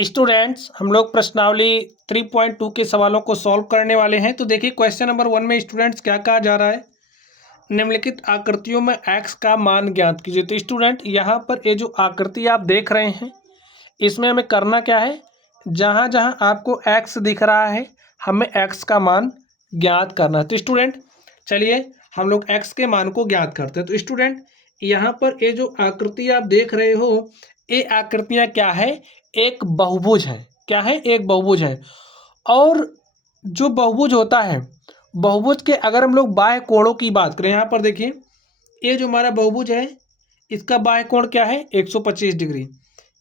Students हम लोग प्रश्नावली 3.2 के सवालों को सॉल्व करने वाले हैं। तो देखिए क्वेश्चन नंबर 1 में स्टूडेंट्स क्या कहा जा रहा है, निम्नलिखित आकृतियों में x का मान ज्ञात कीजिए। तो स्टूडेंट यहाँ पर ये जो आकृति आप देख रहे हैं इसमें हमें करना क्या है, जहाँ जहाँ आपको x दिख रहा है हमें x का मान ज्ञात करना है। तो स्टूडेंट चलिए हम लोग x के मान को ज्ञात करते हैं। तो स्टूडेंट यहाँ पर ये जो आकृति आप देख रहे हो ये आकृतियाँ क्या है, एक बहुभुज है। क्या है, एक बहुभुज है। और जो बहुभुज होता है, बहुभुज के अगर हम लोग बाह्य कोणों की बात करें, यहाँ पर देखिए ये जो हमारा बहुभुज है इसका बाह्य कोण क्या है 125 डिग्री।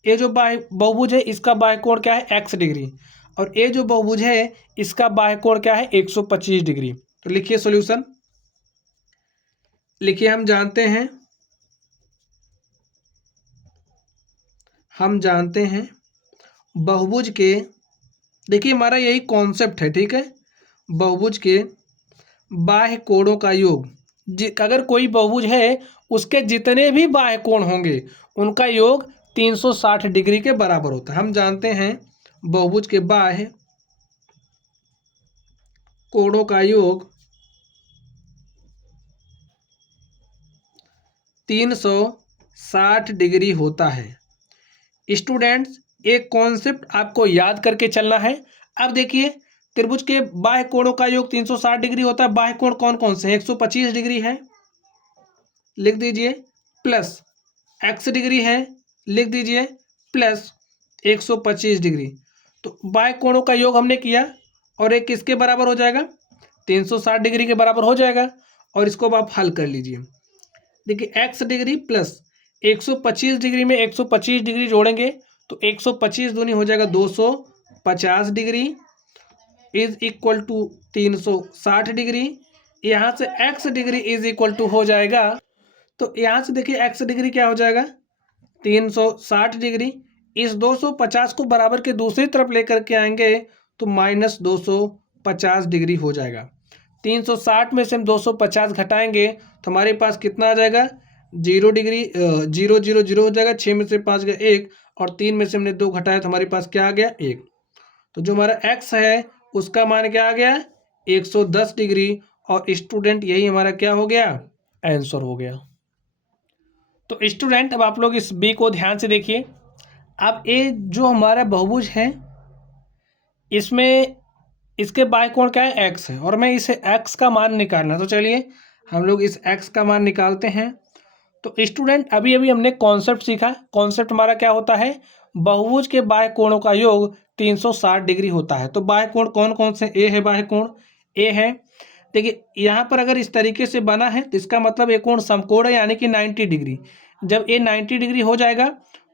ये जो बाह्य बहुभुज है इसका बाह्य कोण क्या है x डिग्री। और ये जो बहुभुज है इसका बाह्य कोण क्या है 125 डिग्री। तो लिखिए सॉल्यूशन, लिखिए हम जानते हैं बहुभुज के, देखिए हमारा यही कॉन्सेप्ट है, ठीक है। बहुभुज के बाह्य कोणों का योग, अगर कोई बहुभुज है उसके जितने भी बाह्य कोण होंगे उनका योग 360 डिग्री के बराबर होता है। हम जानते हैं बहुभुज के बाह्य कोणों का योग 360 डिग्री होता है। स्टूडेंट्स एक कॉन्सेप्ट आपको याद करके चलना है। अब देखिए त्रिभुज के बाह्य कोणों का योग 360 डिग्री होता है। बाह्य कोण कौन कौन से हैं, 125 डिग्री है, लिख दीजिए, प्लस x डिग्री है, लिख दीजिए, प्लस 125 डिग्री। तो बाह्य कोणों का योग हमने किया और एक किसके बराबर हो जाएगा, 360 डिग्री के बराबर हो जाएगा। और इसको अब आप हल कर लीजिए। देखिए x डिग्री प्लस 125 डिग्री में 125 डिग्री जोड़ेंगे तो 125 दूनी हो जाएगा 250 degree is equal to 360 degree. यहाँ से x degree is equal to हो जाएगा, तो यहाँ से देखिए x डिग्री क्या हो जाएगा 360 डिग्री। इस 250 को बराबर के दूसरी तरफ लेकर के आएंगे तो माइनस 250 डिग्री हो जाएगा। 360 में से हम 250 घटाएंगे तो हमारे पास कितना आ जाएगा, 0 डिग्री, 0 0 0 हो जाएगा। 6 में से 5 गया 1 और 3 में से हमने 2 घटाया तो हमारे पास क्या आ गया 1। तो जो हमारा x है उसका मान क्या आ गया 110 डिग्री। और स्टूडेंट यही हमारा क्या हो गया, आंसर हो गया। तो स्टूडेंट अब आप लोग इस बी को ध्यान से देखिए। अब ये जो हमारा बहुभुज है इसमें इसके बाह्य कोण क्या है x है और मैं इसे x का मान निकालना, तो चलिए हम लोग इस x का मान निकालते हैं। तो स्टूडेंट अभी अभी हमने कॉन्सेप्ट सीखा। कॉन्सेप्ट हमारा क्या होता है, बहुभुज के बाह्य कोणों का योग 360 डिग्री होता है। तो बाह्य कोण कौन कौन से, ए है बाह्य कोण, ए है। देखिए यहाँ पर अगर इस तरीके से बना है तो इसका मतलब ये कोण समकोण है, यानी कि 90 डिग्री। जब ए 90 डिग्री हो जाएगा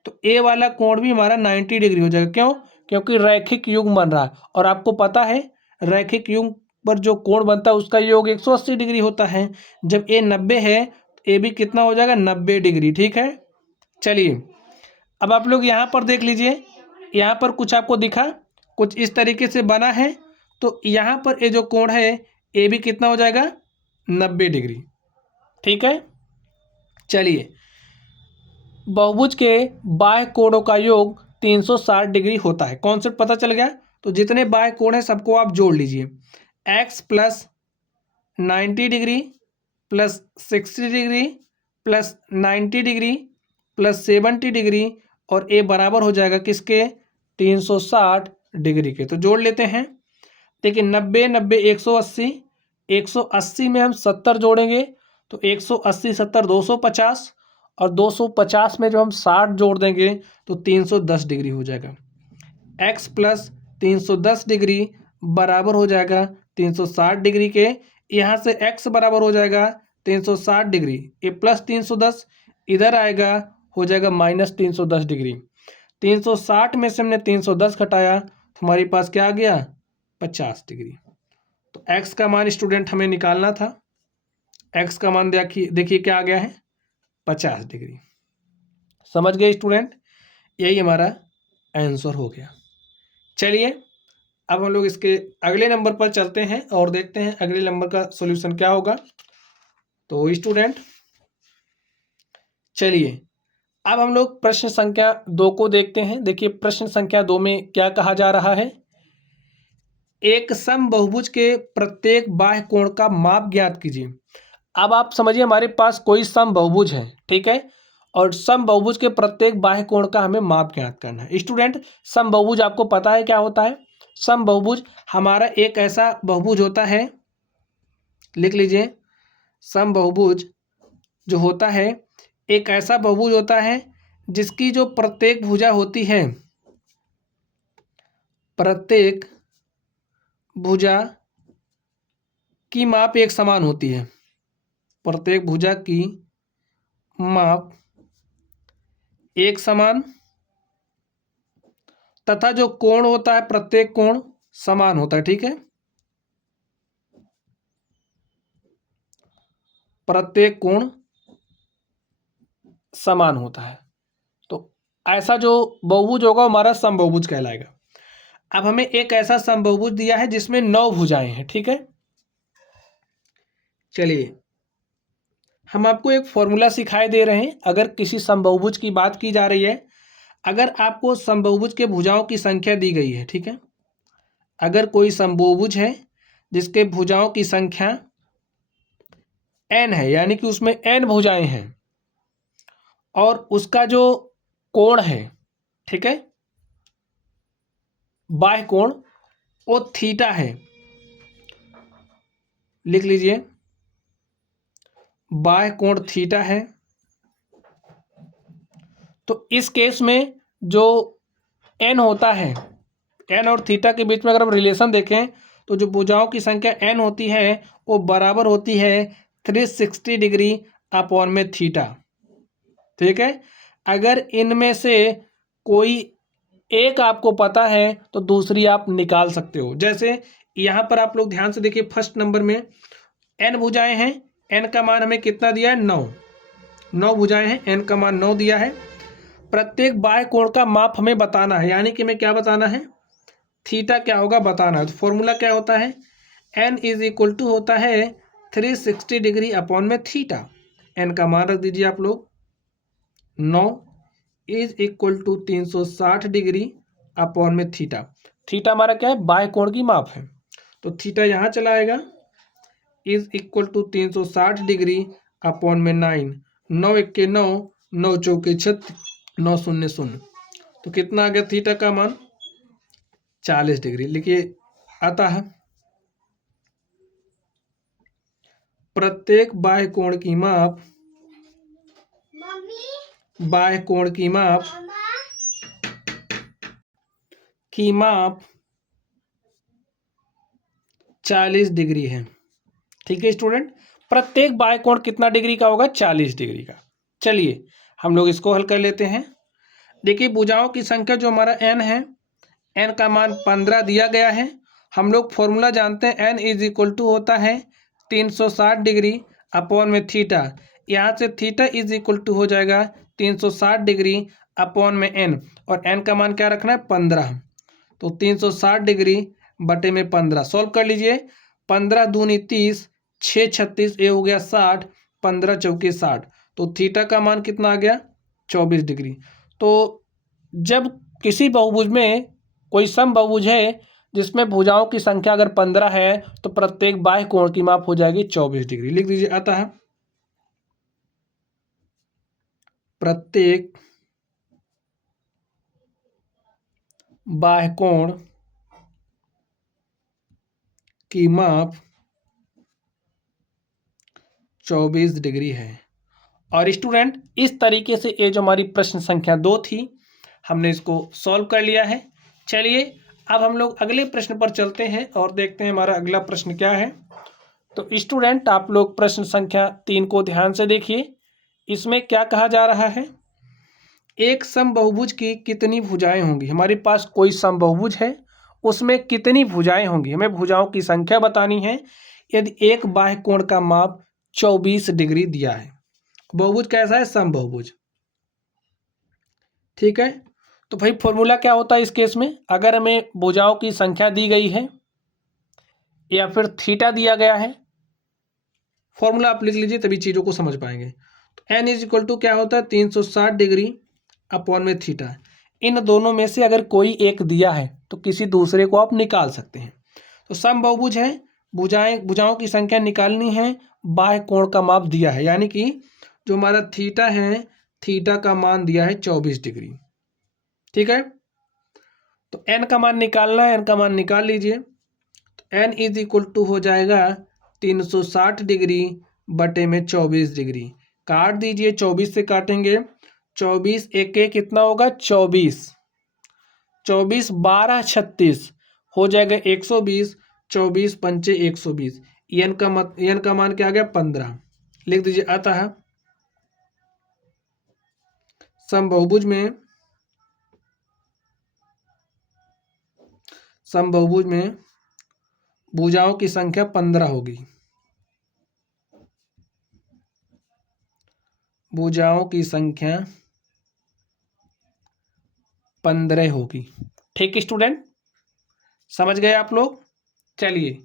तो ए वाला कोण भी हमारा 90 डिग्री हो जाएगा। क्यों, क्योंकि रैखिक युग्म बन रहा है और आपको पता है रैखिक युग्म पर जो कोण बनता है उसका योग 180 डिग्री होता है। जब ए 90 है तो ए भी कितना हो जाएगा 90 डिग्री, ठीक है। चलिए अब आप लोग यहाँ पर देख लीजिए, यहाँ पर कुछ आपको दिखा, कुछ इस तरीके से बना है। तो यहाँ पर ये जो कोण है ए भी कितना हो जाएगा 90 डिग्री, ठीक है। चलिए बहुभुज के बाह्य कोणों का योग 360 डिग्री होता है, कॉन्सेप्ट पता चल गया। तो जितने बाह्य कोण हैं सबको आप जोड़ लीजिए, x plus 90 degree plus 60 degree plus 90 degree plus 70 degree और ए बराबर हो जाएगा किसके 360 डिग्री के। तो जोड़ लेते हैं। देखिए 90 90 180, 180 में हम 70 जोड़ेंगे तो 180 70 250 और 250 में जो हम 60 जोड़ देंगे तो 310 डिग्री हो जाएगा। x प्लस 310 डिग्री बराबर हो जाएगा 360 डिग्री के। यहाँ से x बराबर हो जाएगा 360 डिग्री, ये प्लस 310 इधर आएगा हो जाएगा माइनस 310 डिग्री। 360 में से हमने 310 घटाया तो हमारे पास क्या आ गया 50 डिग्री। तो x का मान स्टूडेंट हमें निकालना था। x का मान देखिए क्या आ गया है 50 डिग्री। समझ गए स्टूडेंट, यही हमारा आंसर हो गया। चलिए अब हम लोग इसके अगले नंबर पर चलते हैं और देखते हैं अगले नंबर का सॉल्यूशन क्या होगा। तो स्टूडेंट चलिए अब हम लोग प्रश्न संख्या 2 को देखते हैं। देखिए प्रश्न संख्या 2 में क्या कहा जा रहा है। एक समबाहुभुज के प्रत्येक बाह्य कोण का माप ज्ञात कीजिए। अब आप समझिए हमारे पास कोई समबाहुभुज है, ठीक है, और समबाहुभुज के प्रत्येक बाह्य कोण का हमें माप ज्ञात करना है। स्टूडेंट, समबाहुभुज आपको पता है क्या होता है? समबाहुभुज हमारा एक ऐसा बहुभुज होता है, लिख लीजिए, समबाहुभुज जो होता है एक ऐसा बहुभुज होता है जिसकी जो प्रत्येक भुजा होती है, प्रत्येक भुजा की माप एक समान होती है। प्रत्येक भुजा की माप एक समान तथा जो कोण होता है प्रत्येक कोण समान होता है, ठीक है। प्रत्येक कोण समान होता है, तो ऐसा जो बहुभुज होगा हमारा समबाहुभुज कहलाएगा। अब हमें एक ऐसा समबाहुभुज दिया है जिसमें 9 भुजाएं हैं, ठीक है। चलिए हम आपको एक फॉर्मूला सिखाए दे रहे हैं। अगर किसी समबाहुभुज की बात की जा रही है, अगर आपको समबाहुभुज के भुजाओं की संख्या दी गई है, ठीक है, अगर कोई समबाहुभुज है जिसके भुजाओं की संख्या n है, यानी कि उसमें n भुजाएं हैं, और उसका जो कोण है, ठीक है, बाह्य कोण, वो थीटा है, लिख लीजिए, बाह्य कोण थीटा है। तो इस केस में जो n होता है, n और थीटा के बीच में अगर हम रिलेशन देखें तो जो भुजाओं की संख्या n होती है वो बराबर होती है 360 डिग्री अपॉन में थीटा, ठीक है। अगर इनमें से कोई एक आपको पता है तो दूसरी आप निकाल सकते हो। जैसे यहाँ पर आप लोग ध्यान से देखिए, फर्स्ट नंबर में n भुजाएं हैं, n का मान हमें कितना दिया है? 9 भुजाएं हैं, n का मान 9 दिया है। प्रत्येक बाह्य कोण का माप हमें बताना है, यानी कि हमें क्या बताना है? थीटा क्या होगा बताना है। तो फॉर्मूला क्या होता है? n इज इक्वल टू होता है 360 डिग्री अपॉन में थीटा। n का मान रख दीजिए आप लोग, 9 is equal to 360 degree upon में थीटा। थीटा हमारा क्या है? बाह्य कोण की माप है, तो थीटा यहाँ चला आएगा, is equal to 360 degree upon में 9, 9 1 9, 9 चौके 36, 9 0 0, तो कितना आ गया थीटा का मान? 40 डिग्री। लिखिए, आता है प्रत्येक बाह्य कोण की माप, बाह्य कोण की माप 40 डिग्री है, ठीक है स्टूडेंट। प्रत्येक बाह्य कोण कितना डिग्री का होगा? 40 डिग्री का। चलिए हम लोग इसको हल कर लेते हैं। देखिए भुजाओं की संख्या जो हमारा n है, n का मान 15 दिया गया है। हम लोग फॉर्मूला जानते हैं, n इज इक्वल टू होता है 360 डिग्री अपॉन में थीटा। यहाँ से थीटा इज इक्वल टू हो जाएगा 360 डिग्री अपॉन में n, और n का मान क्या रखना है? 15। तो 360 डिग्री बटे में 15 सॉल्व कर लीजिए। 15 दूनी 30, 6 36, ये हो गया 60, 15 चौके 60, तो थीटा का मान कितना आ गया? 24 डिग्री। तो जब किसी बहुभुज में कोई समबाहुभुज है जिसमें भुजाओं की संख्या अगर 15 है तो प्रत्येक बाह्य कोण की माप हो जाएगी 24 डिग्री। लिख दीजिए, आता है प्रत्येक बाह्य कोण की माप 24 डिग्री है। और स्टूडेंट इस तरीके से ये जो हमारी प्रश्न संख्या 2 थी, हमने इसको सॉल्व कर लिया है। चलिए अब हम लोग अगले प्रश्न पर चलते हैं और देखते हैं हमारा अगला प्रश्न क्या है। तो स्टूडेंट आप लोग प्रश्न संख्या 3 को ध्यान से देखिए। इसमें क्या कहा जा रहा है? एक समबाहुभुज की कितनी भुजाएं होंगी? हमारे पास कोई समबाहुभुज है, उसमें कितनी भुजाएं होंगी? हमें भुजाओं की संख्या बतानी है यदि एक बाह्य कोण का माप 24 डिग्री दिया है। बहुभुज कैसा है? समबाहुभुज, ठीक है। तो भाई फॉर्मूला क्या होता है इस केस में? अगर हमें भुजाओं की संख्या दी गई है या फिर थीटा दिया गया है, फॉर्मूला आप लिख लीजिए तभी चीज़ों को समझ पाएंगे। तो एन इज इक्वल टू क्या होता है 360 डिग्री अपॉन में थीटा। इन दोनों में से अगर कोई एक दिया है तो किसी दूसरे को आप निकाल सकते हैं। तो समबाहुभुज है, भुजाओं की संख्या निकालनी है, बाह्य कोण का माप दिया है, यानी कि जो हमारा थीटा है, थीटा का मान दिया है 24 डिग्री। ठीक है, तो एन का मान निकालना है, एन का मान निकाल लीजिए। तो एन इज इक्वल टू हो जाएगा 360 डिग्री बटे में 24 डिग्री। काट दीजिए, 24 से काटेंगे, 24 एक एक कितना होगा 24, 24 12 36 हो जाएगा 120, 24 पंचे 120। एन का मान क्या आ गया 15। लिख दीजिए अतः समबाहुभुज में भुजाओं की संख्या 15 होगी। भुजाओं की संख्या 15 होगी। ठीक स्टूडेंट, समझ गए आप लोग। चलिए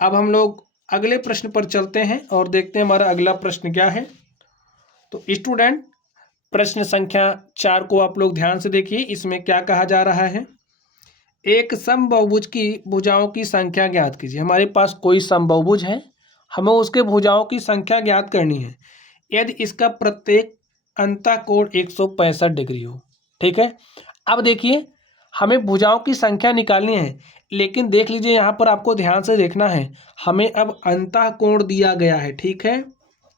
अब हम लोग अगले प्रश्न पर चलते हैं और देखते हैं हमारा अगला प्रश्न क्या है। तो स्टूडेंट प्रश्न संख्या 4 को आप लोग ध्यान से देखिए। इसमें क्या कहा जा रहा है, एक समबाहुभुज की भुजाओं की संख्या ज्ञात कीजिए। हमारे पास कोई समबाहुभुज है, हमें उसके भुजाओं की संख्या ज्ञात करनी है यदि इसका प्रत्येक अंतःकोण 165 डिग्री हो। ठीक है, अब देखिए हमें भुजाओं की संख्या निकालनी है, लेकिन देख लीजिए यहाँ पर आपको ध्यान से देखना है, हमें अब अंतःकोण दिया गया है। ठीक है,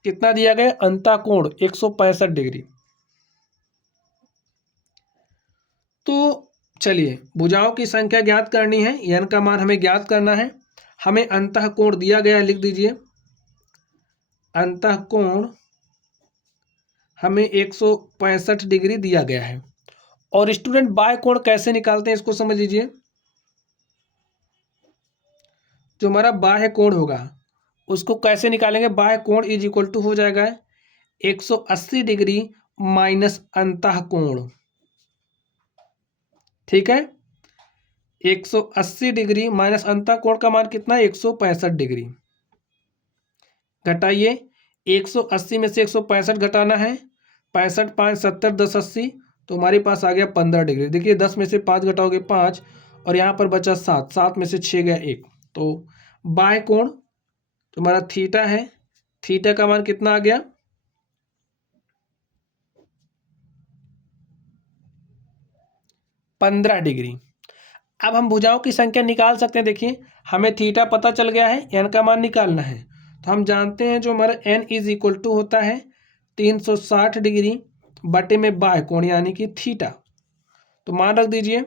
कितना दिया गया, अंतःकोण 165 डिग्री। तो चलिए भुजाओं की संख्या ज्ञात करनी है, एन का मान हमें ज्ञात करना है, हमें अंतःकोण दिया गया है, लिख दीजिए अंतःकोण हमें 165 डिग्री दिया गया है। और स्टूडेंट बाह्य कोण कैसे निकालते हैं इसको समझ लीजिए। जो हमारा बाह्य कोण होगा उसको कैसे निकालेंगे, बाह्य कोण इज इक्वल टू हो जाएगा 180 डिग्री माइनस अंतःकोण। ठीक है, 180 डिग्री माइनस अंतःकोण का मान कितना है 165 डिग्री। घटाइए, 180 में से 165 घटाना है, 65 5 70 10 80, तो हमारे पास आ गया 15 डिग्री। देखिए 10 में से 5 घटाओगे 5 और यहाँ पर बचा 7, 7 में से 6 गया 1। तो बाह्य कोण तुम्हारा थीटा है, थीटा का मान कितना आ गया 15 डिग्री। अब हम भुजाओं की संख्या निकाल सकते हैं। देखिए हमें थीटा पता चल गया है, एन का मान निकालना है। तो हम जानते हैं जो हमारा एन इज इक्वल टू होता है 360 डिग्री बटे में बाह्य कोण यानी कि थीटा। तो मान रख दीजिए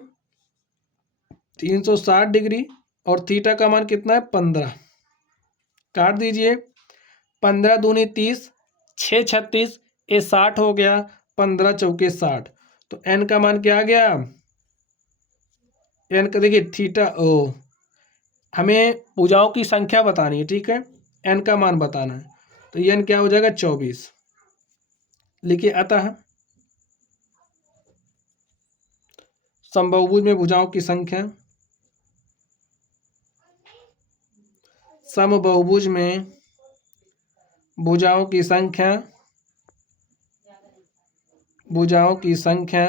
360 डिग्री और थीटा का मान कितना है 15। काट दीजिए, 15 दूनी 30, 6 36, ये 60 हो गया, 15 चौके 60। तो एन का मान क्या आ गया, एन का देखिए थीटा हमें भुजाओं की संख्या बतानी है। ठीक है, एन का मान बताना है, तो एन क्या हो जाएगा 24। लिखिए अतः समबाहुभुज में भुजाओं की संख्या, समबाहुभुज में भुजाओं की संख्या, भुजाओं की संख्या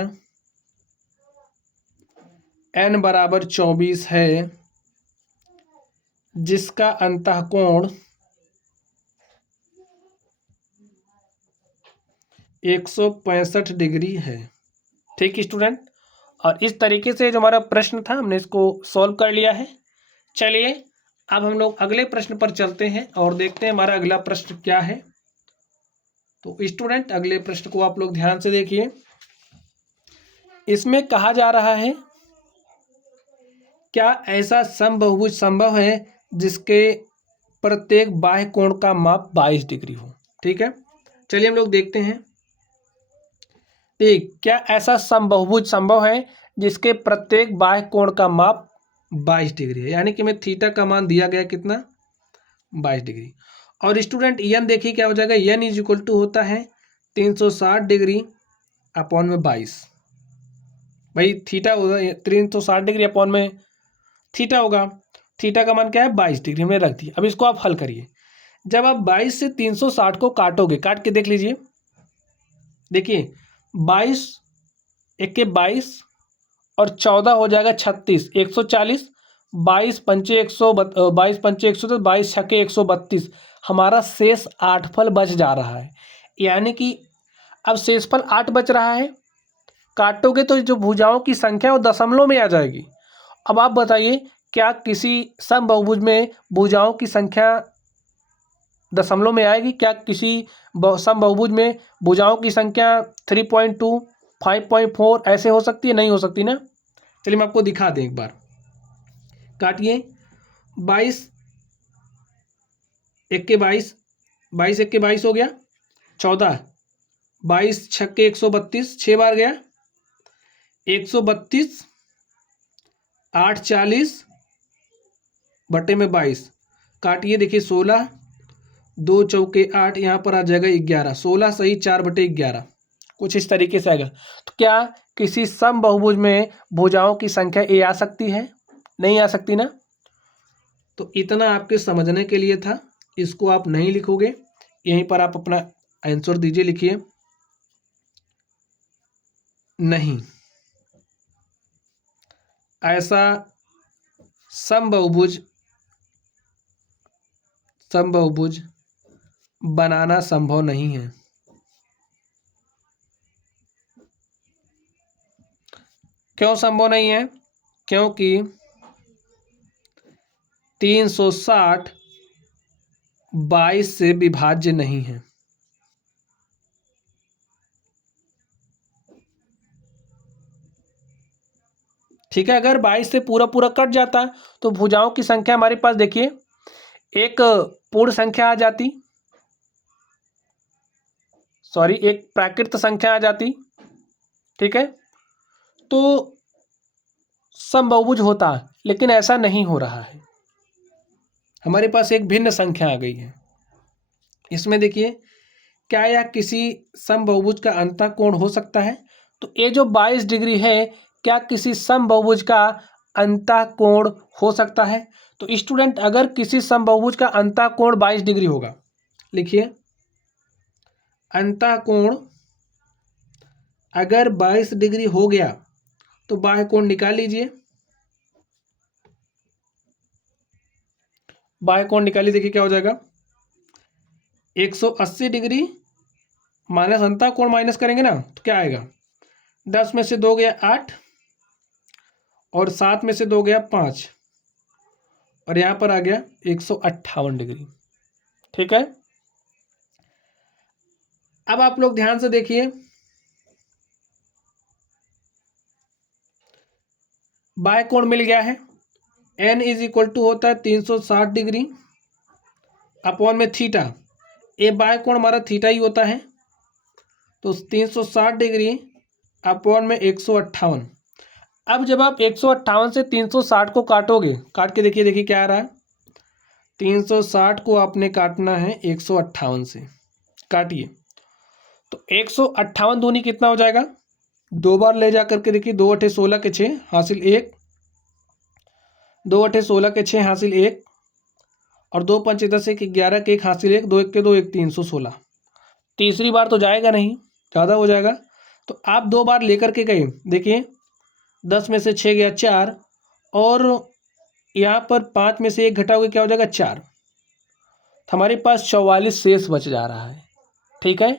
n बराबर 24 है, जिसका अंतःकोण 165 डिग्री है। ठीक स्टूडेंट, और इस तरीके से जो हमारा प्रश्न था हमने इसको सॉल्व कर लिया है। चलिए अब हम लोग अगले प्रश्न पर चलते हैं और देखते हैं हमारा अगला प्रश्न क्या है। तो स्टूडेंट अगले प्रश्न को आप लोग ध्यान से देखिए। इसमें कहा जा रहा है क्या ऐसा समबाहुभुज संभव है जिसके प्रत्येक बाह्य कोण का माप 22 डिग्री हो। ठीक है, चलिए हम लोग देखते हैं। ठीक, क्या ऐसा समबाहुभुज संभव है जिसके प्रत्येक बाह्य कोण का माप 22 डिग्री है, यानी कि हमें थीटा का मान दिया गया कितना 22 डिग्री। और स्टूडेंट एन देखिए क्या हो जाएगा, एन इज इक्वल टू होता है 360 डिग्री अपॉन में 22। भाई थीटा होगा 360 डिग्री अपॉन में थीटा होगा, थीटा का मान क्या है 22 डिग्री हमने रख दिया। अब इसको आप हल करिए, जब आप 22 से 360 को काटोगे, काट के देख लीजिए, देखिए 22 इक्के 22 और 14 हो जाएगा 36, 140, 22 पंचे 22 पंचे 100, 22 छक्के 132, हमारा शेष 8 फल बच जा रहा है। यानी कि अब शेषफल 8 बच रहा है, काटोगे तो जो भुजाओं की संख्या वो दशमलव में आ जाएगी। अब आप बताइए, क्या किसी समबहुभुज में भुजाओं की संख्या दशमलव में आएगी? क्या किसी समबहुभुज में भुजाओं की संख्या 3.2, 5.4 ऐसे हो सकती है? नहीं हो सकती ना। चलिए मैं आपको दिखा दें एक बार, काटिए 22 इक्के 22, 22 इक्के 22 हो गया, 14, 22 छक्के 132, 6 बार गया, 132, 8 40 बटे में 22, काटिए, देखिए 16, 2 चौके 8, यहाँ पर आ जाएगा 11, 16 सही 4 बटे 11, कुछ इस तरीके से आएगा। तो क्या किसी समबहुभुज में भुजाओं की संख्या ए आ सकती है? नहीं आ सकती ना। तो इतना आपके समझने के लिए था, इसको आप नहीं लिखोगे, यहीं पर आप अपना आंसर दीजिए, लिखिए नहीं, ऐसा समबहुभुज बनाना संभव नहीं है। क्यों संभव नहीं है? क्योंकि 360 22 से विभाज्य नहीं है। ठीक है, अगर 22 से पूरा पूरा कट जाता तो भुजाओं की संख्या हमारे पास देखिए एक पूर्ण संख्या आ जाती, सॉरी एक प्राकृत संख्या आ जाती। ठीक है, तो समबहुभुज होता, लेकिन ऐसा नहीं हो रहा है, हमारे पास एक भिन्न संख्या आ गई है। इसमें देखिए, क्या यह किसी समबहुभुज का अंतःकोण हो सकता है? तो ये जो 22 डिग्री है, क्या किसी समबहुभुज का अंतःकोण हो सकता है? तो स्टूडेंट, अगर किसी समबहुभुज का अंतःकोण 22 डिग्री होगा, लिखिए अंतःकोण अगर 22 डिग्री हो गया तो बाह्य कोण निकाल लीजिए, बाह्य कोण निकालिए, देखिए क्या हो जाएगा, 180 डिग्री माइनस अंतःकोण माइनस करेंगे ना, तो क्या आएगा, 10 में से 2 गया 8 और 7 में से 2 गया 5 और यहाँ पर आ गया 158 डिग्री। ठीक है, अब आप लोग ध्यान से देखिए, बाह्य कोण मिल गया है, n इज इक्वल टू होता है 360 डिग्री अपॉन में थीटा, ये बाह्य कोण हमारा थीटा ही होता है, तो 360 डिग्री अपॉन में 158। अब जब आप 158 से 360 को काटोगे, काट के देखिए, देखिए क्या आ रहा है, 360 को आपने काटना है 158 से, काटिए, तो 158 दूनी कितना हो जाएगा, 2 बार ले जा करके देखिए, 2 अठे 16 के 6 हासिल 1, 2 अठे 16 के 6 हासिल 1 और 2 पंचे 10 1 11 के 1 हासिल 1, 2 1 के 2 1 316। तीसरी बार तो जाएगा नहीं, ज़्यादा हो जाएगा, तो आप 2 बार लेकर के गए, देखिए 10 में से 6 गया 4 और यहाँ पर 5 में से 1 घटाओगे, क्या हो जाएगा 4, तो हमारे पास 44 शेष बच जा रहा है। ठीक है,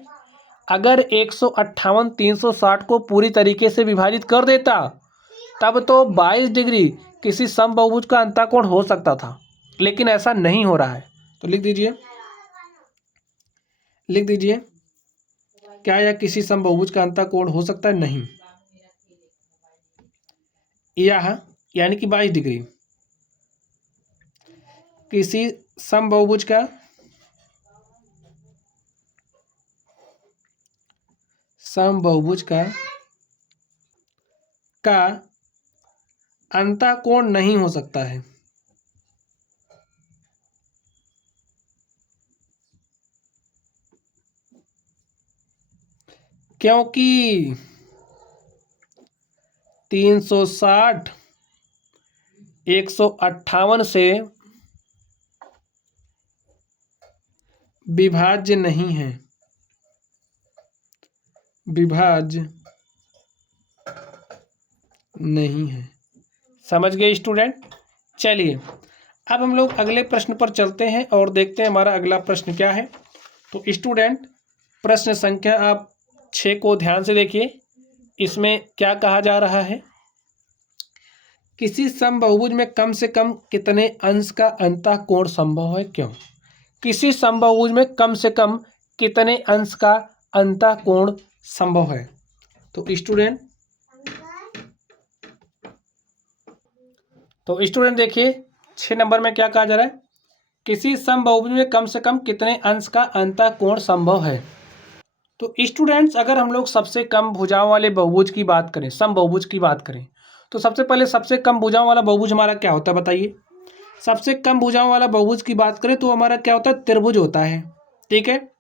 अगर 158 360 को पूरी तरीके से विभाजित कर देता, तब तो 22 डिग्री किसी समबहुभुज का अंतःकोण हो सकता था, लेकिन ऐसा नहीं हो रहा है। तो लिख दीजिए, लिख दीजिए, क्या यह किसी समबहुभुज का अंतःकोण हो सकता है? नहीं, यह यानी कि 22 डिग्री किसी समबहुभुज का अंतःकोण नहीं हो सकता है। क्योंकि 360 158 से विभाज्य नहीं है, विभाज्य नहीं है। समझ गए स्टूडेंट? चलिए अब हम लोग अगले प्रश्न पर चलते हैं और देखते हैं हमारा अगला प्रश्न क्या है। तो स्टूडेंट प्रश्न संख्या आप 6 को ध्यान से देखिए। इसमें क्या कहा जा रहा है, किसी समबहुभुज में कम से कम कितने अंश का अंतःकोण संभव है, क्यों? किसी समबहुभुज में कम से कम कितने अंश का अंतःकोण संभव है? तो स्टूडेंट देखिए 6 नंबर में क्या कहा जा रहा है, किसी समबहुभुज में कम से कम कितने अंश का अंतःकोण संभव है। तो स्टूडेंट्स अगर हम लोग सबसे कम भुजाओं वाले बहुभुज की बात करें, समबहुभुज की बात करें, तो सबसे पहले सबसे कम भुजाओं वाला बहुभुज हमारा क्या होता है बताइए। सबसे कम भुजाओं वाला बहुभुज की बात करें तो हमारा क्या होता है, त्रिभुज होता है। ठीक है,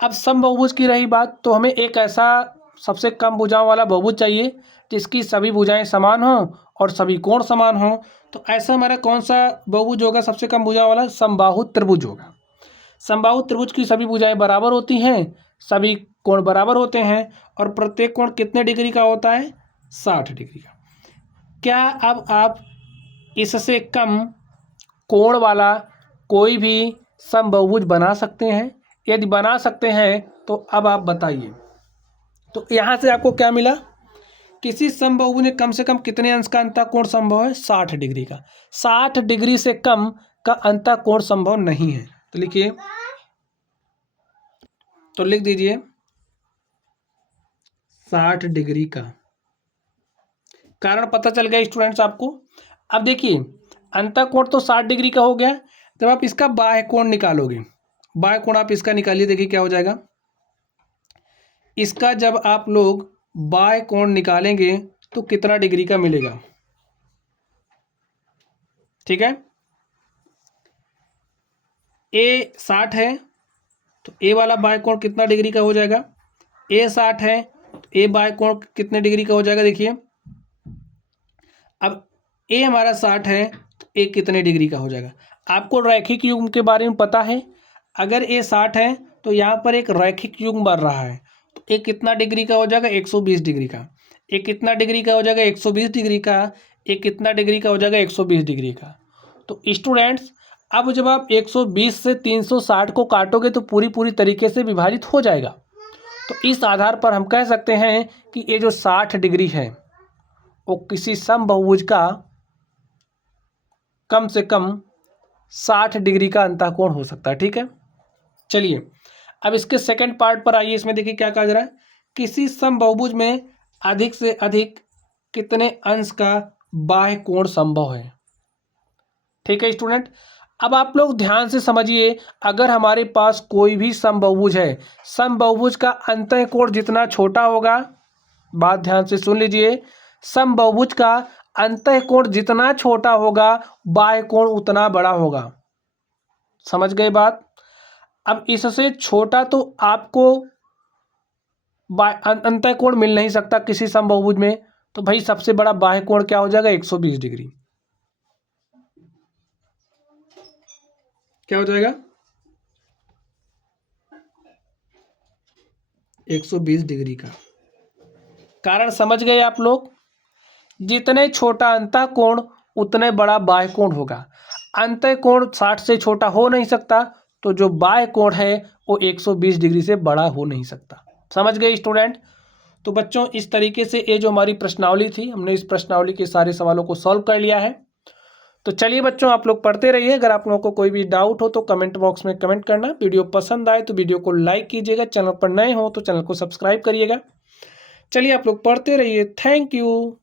अब समबहुभुज की रही बात, तो हमें एक ऐसा सबसे कम भुजाओं वाला बहुभुज चाहिए जिसकी सभी भुजाएं समान हों और सभी कोण समान हों। तो ऐसा हमारा कौन सा बहुभुज होगा सबसे कम भुजाओं वाला? समबाहु त्रिभुज होगा। समबाहु त्रिभुज की सभी भुजाएं बराबर होती हैं, सभी कोण बराबर होते हैं और प्रत्येक कोण कितने डिग्री का होता है? 60 डिग्री का। क्या अब आप इससे कम कोण वाला कोई भी समबहुभुज बना सकते हैं? यदि बना सकते हैं तो अब आप बताइए। तो यहाँ से आपको क्या मिला, किसी समबहुभुज में कम से कम कितने अंश का अंतःकोण संभव है? 60 डिग्री का। 60 डिग्री से कम का अंतःकोण संभव नहीं है। तो लिखिए, तो लिख दीजिए 60 डिग्री का। कारण पता चल गया स्टूडेंट्स आपको। अब देखिए अंतःकोण तो 60 डिग्री का हो गया, जब आप इसका बाह्य कोण निकालोगे, बाह्य कोण आप इसका निकालिए, देखिए क्या हो जाएगा। इसका जब आप लोग बाह्य कोण निकालेंगे तो कितना डिग्री का मिलेगा? ठीक है, ए 60 है तो ए वाला बाह्य कोण कितना डिग्री का हो जाएगा? ए 60 है तो ए बाह्य कोण कितने डिग्री का हो जाएगा? देखिए अब ए हमारा 60 है तो ए कितने डिग्री का हो जाएगा? आपको रैखिक युग्म के बारे में पता है। अगर ए 60 है तो यहाँ पर एक रैखिक युग्म बन रहा है, तो ए कितना डिग्री का हो जाएगा? 120 डिग्री का। ए कितना डिग्री का हो जाएगा? 120 डिग्री का। ए कितना डिग्री का हो जाएगा? 120 डिग्री का। तो स्टूडेंट्स अब जब आप 120 से 360 को काटोगे तो पूरी तरीके से विभाजित हो जाएगा। तो इस आधार पर हम कह सकते हैं कि ये जो 60 डिग्री है वो किसी समबहुभुज का कम से कम 60 डिग्री का अंतःकोण हो सकता है। ठीक है, चलिए अब इसके सेकंड पार्ट पर आइए। इसमें देखिए क्या कहा जा रहा है, किसी समबहुभुज में अधिक से अधिक कितने अंश का बाह्य कोण संभव है। ठीक है स्टूडेंट, अब आप लोग ध्यान से समझिए, अगर हमारे पास कोई भी समबहुभुज है, समबहुभुज का अंतःकोण जितना छोटा होगा, बात ध्यान से सुन लीजिए, समबहुभुज का अंतःकोण जितना छोटा होगा बाह्य कोण उतना बड़ा होगा। समझ गए बात? अब इससे छोटा तो आपको अंतःकोण मिल नहीं सकता किसी समबहुभुज में, तो भाई सबसे बड़ा बाह्य कोण क्या हो जाएगा? 120 डिग्री। क्या हो जाएगा? 120 डिग्री का। कारण समझ गए आप लोग? जितने छोटा अंतःकोण उतने बड़ा बाह्य कोण होगा। अंतःकोण 60 से छोटा हो नहीं सकता, तो जो बाह्य कोण है वो 120 डिग्री से बड़ा हो नहीं सकता। समझ गए स्टूडेंट? तो बच्चों इस तरीके से ये जो हमारी प्रश्नावली थी, हमने इस प्रश्नावली के सारे सवालों को सॉल्व कर लिया है। तो चलिए बच्चों आप लोग पढ़ते रहिए। अगर आप लोगों को कोई भी डाउट हो तो कमेंट बॉक्स में कमेंट करना। वीडियो पसंद आए तो वीडियो को लाइक कीजिएगा। चैनल पर नए हो तो चैनल को सब्सक्राइब करिएगा। चलिए आप लोग पढ़ते रहिए। Thank you.